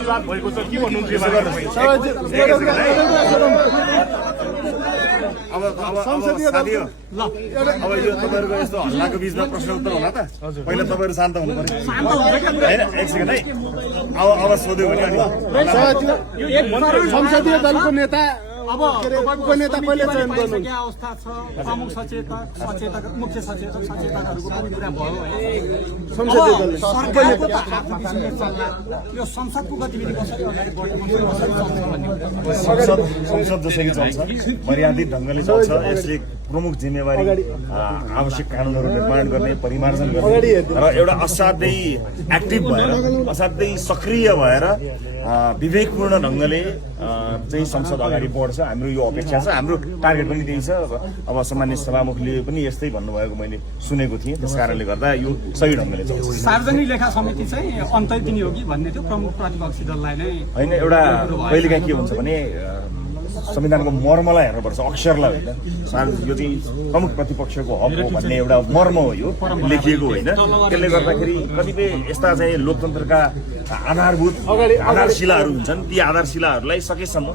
भएको छ के भन्नुहुन्छ यो बारेमा? अब साथी हो, अब यो तपाईँहरूको यस्तो हल्लाको बिचमा प्रश्न उत्तर होला त? पहिला तपाईँहरू शान्त हुनु पर्यो होइन? एक सेकेन्ड है, अब सोध्यो भने अनि संसदीय दलको नेता अब उपनेता कहिले चयन गर्नु? अवस्था छ, प्रमुख सचेतक मुख्य सचेतकहरूको पनि कुरा भयो है। संसदीय दल सरकारको त आफ्नो बिचमा चल्ला, यो संसदको गतिविधि कसरी अगाडि बढ्नु संसद जसरी चल्छ, मर्यादित ढङ्गले चल्छ। यसले प्रमुख जिम्मेवारी आवश्यक कानुनहरू निर्माण गर्ने, परिमार्जन गर्ने र एउटा असाध्यै एक्टिभ भएर, असाध्यै सक्रिय भएर विवेकपूर्ण ढङ्गले चाहिँ संसद अगाडि बढ्छ। हाम्रो यो अपेक्षा छ, हाम्रो टार्गेट पनि त्यही छ। अब सामान्य सभामुखले पनि यस्तै भन्नुभएको मैले सुनेको थिएँ। त्यस कारणले गर्दा यो सही ढङ्गले चल्छ। सार्वजनिक लेखा समिति चाहिँ अन्तर्दिनी हो कि भन्ने थियो प्रमुख प्रतिपक्षी दललाई नै होइन। एउटा कहिलेकाहीँ के हुन्छ भने संविधानको मर्मलाई हेर्नुपर्छ, अक्षरलाई होइन। यो चाहिँ प्रमुख प्रतिपक्षको हक हो भन्ने एउटा मर्म हो, यो लेखिएको होइन। त्यसले गर्दाखेरि कतिपय यस्ता चाहिँ लोकतन्त्रका आधारशिलाहरू हुन्छन्, ती आधारशिलाहरूलाई सकेसम्म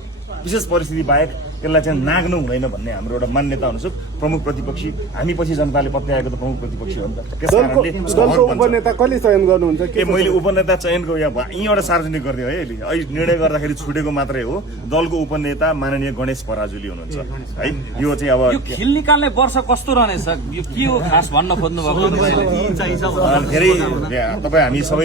विशेष परिस्थिति बाहेक त्यसलाई चाहिँ नाग्नु हुँदैन भन्ने हाम्रो एउटा मान्यता अनुसार प्रमुख प्रतिपक्षी, हामी पछि जनताले पत्याएको त प्रमुख प्रतिपक्षी हो नि त। त्यस कारणले दलको उपनेता कहिले चयन गर्नुहुन्छ? मैले उपनेता चयनको यहीँबाट सार्वजनिक गरिदिएँ है। अहिले निर्णय गर्दाखेरि छुटेको मात्रै हो। दलको उपनेता माननीय गणेश पराजुली हुनुहुन्छ है। यो चाहिँ अब यो खिल निकाल्ने वर्ष कस्तो रहनेछ, यो के हो खास भन्न खोज्नु भएको? धेरै तपाईँ हामी सबै